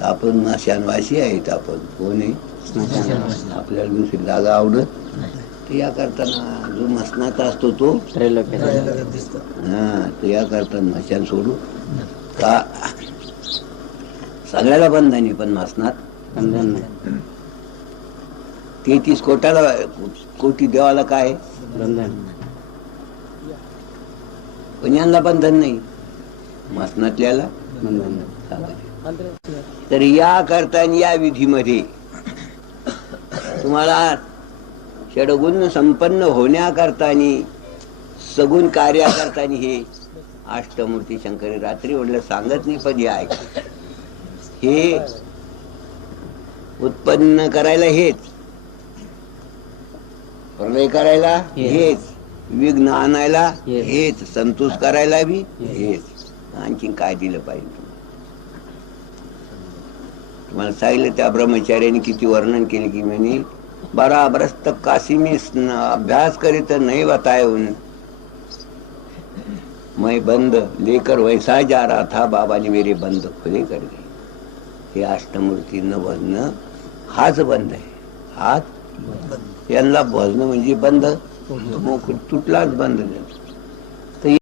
आपण मशानवासी आहेत आपण कोण? आहे आपल्याला दुसरी जागा आवडत? या करताना जो मसनाचा असतो तो? हा या करताना मशान सोडू. का? सगळ्याला बंधनी पण मसनात तेहतीस कोटाला कोटी देवाला काय? पण यांना बंधन नाही. मसनातल्याला तर या करता या विधीमध्ये तुम्हाला षडगुण संपन्न होण्याकरता सगुण कार्याकरता हे अष्टमूर्ती शंकरी रात्री म्हटलं सांगत नाही पण हे ऐक हे उत्पन्न करायला हेच. प्रलय करायला हेच. विघ्न आणायला हेच. हेच. संतोष करायला बी हेच. आणखीन काय दिलं पाहिजे? तुम्हाला सांगितलं त्या ब्रह्मचार्याने किती वर्णन केले की म्हणे बराबरस्त काशी में अभ्यास करीत नहीं बताए उन मैं बंद लेकर वैसा जा रहा था बाबा ने मेरे बंद खुले कर दिए हे अष्टमूर्ती न भजणं हाच बंद आहे. हाच यांना भजणं म्हणजे बंद. तुटलाच बंद झाला.